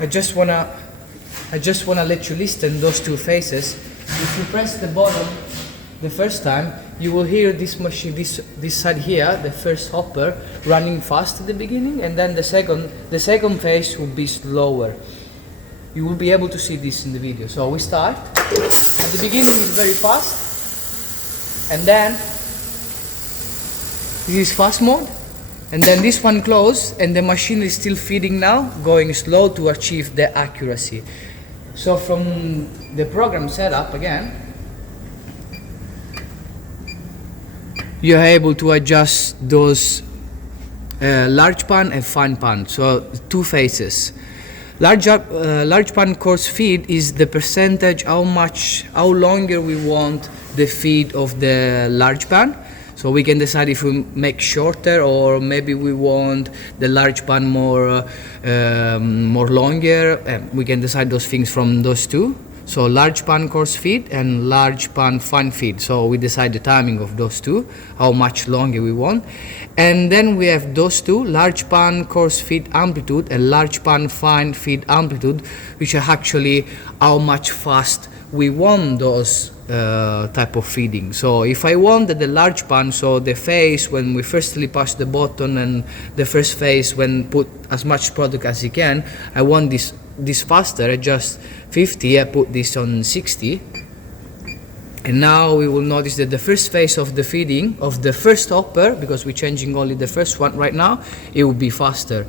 I just wanna let you listen those two phases. If you press the button the first time, you will hear this machine, this side here, the first hopper, running fast at the beginning, and then the second phase will be slower. You will be able to see this in the video. So we start. At the beginning it's very fast, and then this is fast mode. And then this one close, and the machine is still feeding now, going slow to achieve the accuracy. So from the program setup again, you're able to adjust those large pan and fine pan. So two phases. Large pan coarse feed is the percentage how longer we want the feed of the large pan. So we can decide if we make shorter, or maybe we want the large pan more longer. We can decide those things from those two. So large pan coarse feed and large pan fine feed. So we decide the timing of those two, how much longer we want. And then we have those two, large pan coarse feed amplitude and large pan fine feed amplitude, which are actually how much fast we want those type of feeding. So if I want the large pan, so the phase when we firstly push the button and the first phase when put as much product as you can, I want this faster, just 50, I put this on 60. And now we will notice that the first phase of the feeding of the first hopper, because we're changing only the first one right now, it will be faster.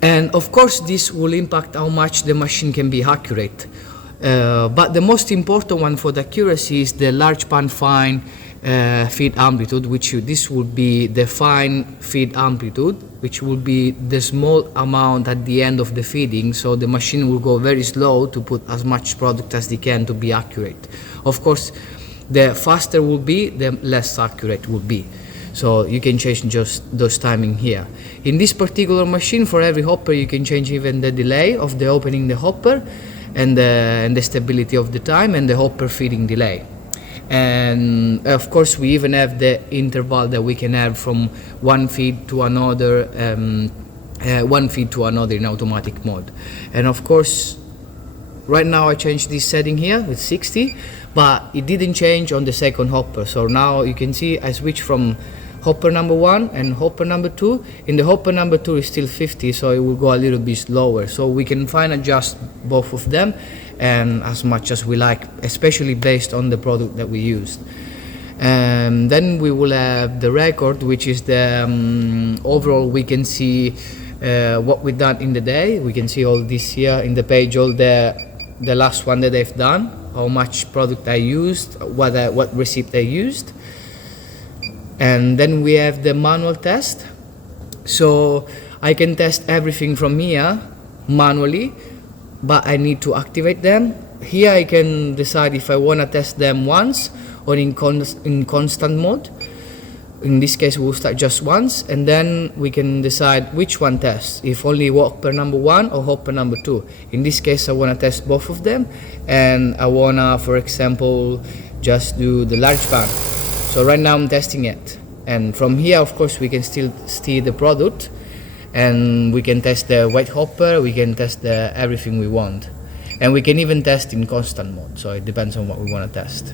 And of course this will impact how much the machine can be accurate. But the most important one for the accuracy is the large pan fine feed amplitude, this will be the fine feed amplitude, which will be the small amount at the end of the feeding, so the machine will go very slow to put as much product as they can to be accurate. Of course, the faster will be, the less accurate will be. So you can change just those timing here. In this particular machine, for every hopper, you can change even the delay of the opening the hopper, and the stability of the time, and the hopper feeding delay. And of course we even have the interval that we can have from one feed to another in automatic mode. And of course right now I changed this setting here with 60, but it didn't change on the second hopper. So now you can see I switch from hopper number 1 and hopper number 2. In the hopper number 2 is still 50, so it will go a little bit slower. So we can fine adjust both of them and as much as we like, especially based on the product that we used. And then we will have the record, which is the overall. We can see what we've done in the day. We can see all this here in the page, all the last one that they've done, how much product I used, what receipt I used. And then we have the manual test. So I can test everything from here manually, but I need to activate them. Here I can decide if I want to test them once or in constant mode. In this case we'll start just once, and then we can decide which one tests, if only hopper number 1 or hopper number 2. In this case I want to test both of them, and I want to, for example, just do the large pan. So right now I'm testing it, and from here of course we can still see the product, and we can test the white hopper, we can test everything we want, and we can even test in constant mode, so it depends on what we want to test.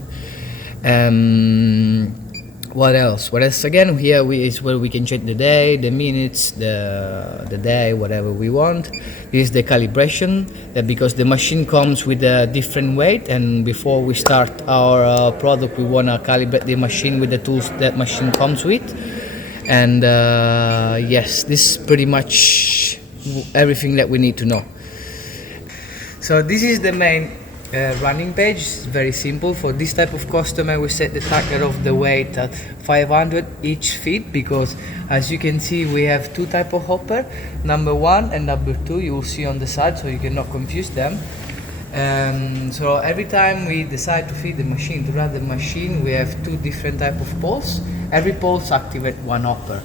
What else again, here is where we can check the day, the minutes, the day, whatever we want. This is the calibration, that because the machine comes with a different weight, and before we start our product we want to calibrate the machine with the tools that machine comes with. And yes, this is pretty much everything that we need to know. So this is the main running page. It's very simple. For this type of customer we set the target of the weight at 500 each feet, because as you can see we have two type of hopper, number 1 and number 2. You will see on the side, so you cannot confuse them. So every time we decide to feed the machine, to run the machine, we have two different type of poles. Every pulse activate one hopper.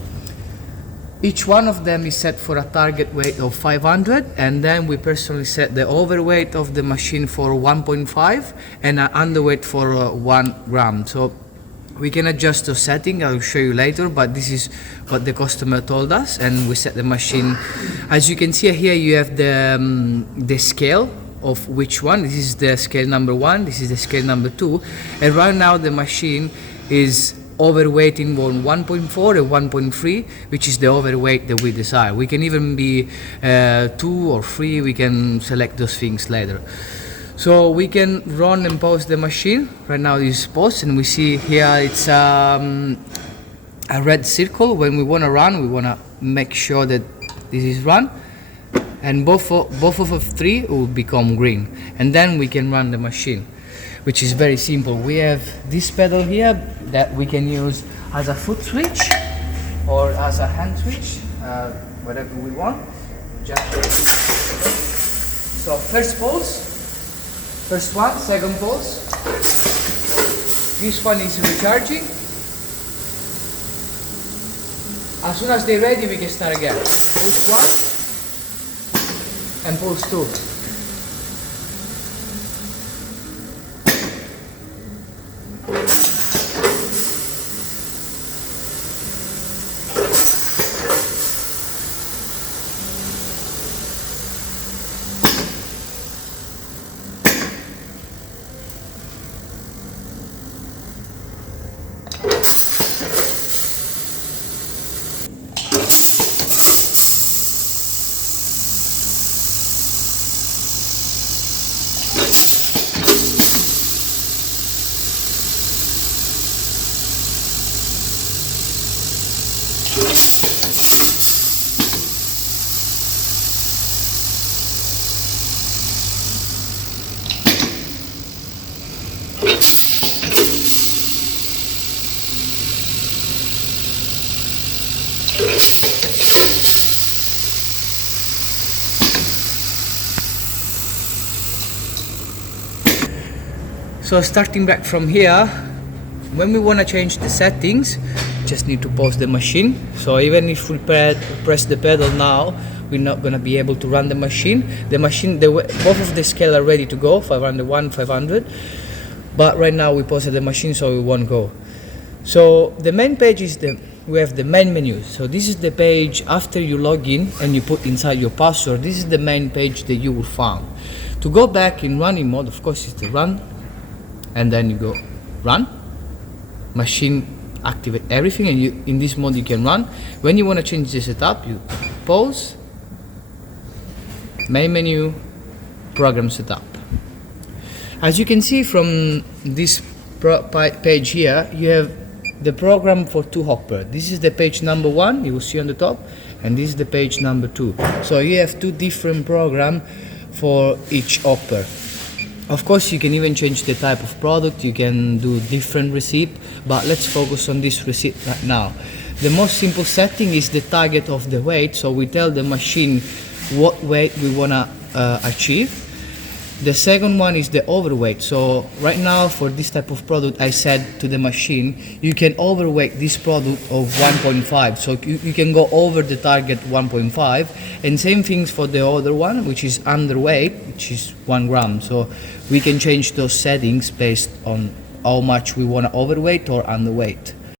Each one of them is set for a target weight of 500, and then we personally set the overweight of the machine for 1.5 and an underweight for 1 gram. So We can adjust the setting, I'll show you later, but this is what the customer told us, and we set the machine. As you can see here, you have the scale of which one. This is the scale number 1, this is the scale number 2, and right now the machine is overweighting on 1.4 and 1.3, which is the overweight that we desire. We can even be 2 or 3, we can select those things later. So we can run and pause the machine. Right now it is paused, and we see here it's a red circle. When we want to run, we want to make sure that this is run, and both of 3 will become green, and then we can run the machine, which is very simple. We have this pedal here that we can use as a foot switch or as a hand switch, whatever we want. So first pulse. First one, second pulse. This one is recharging. As soon as they're ready, we can start again. Pulse 1 and pulse 2. So starting back from here, when we want to change the settings, just need to pause the machine. So even if we press the pedal now, we're not going to be able to run the machine. Both of the scale are ready to go, 501, 500. But right now we paused the machine, so we won't go. So the main page is we have the main menu. So this is the page after you log in and you put inside your password. This is the main page that you will find. To go back in running mode, of course, it's the run, and then you go run, machine activate everything, and in this mode you can run. When you want to change the setup, you pause, main menu, program setup. As you can see from this page here, you have the program for 2 hopper. This is the page number 1, you will see on the top, and this is the page number 2. So you have 2 different programs for each hopper. Of course, you can even change the type of product, you can do different receipt, but let's focus on this receipt right now. The most simple setting is the target of the weight, so we tell the machine what weight we want to achieve. The second one is the overweight. So right now for this type of product, I said to the machine, you can overweight this product of 1.5. So you can go over the target 1.5. And same things for the other one, which is underweight, which is 1 gram. So we can change those settings based on how much we want to overweight or underweight.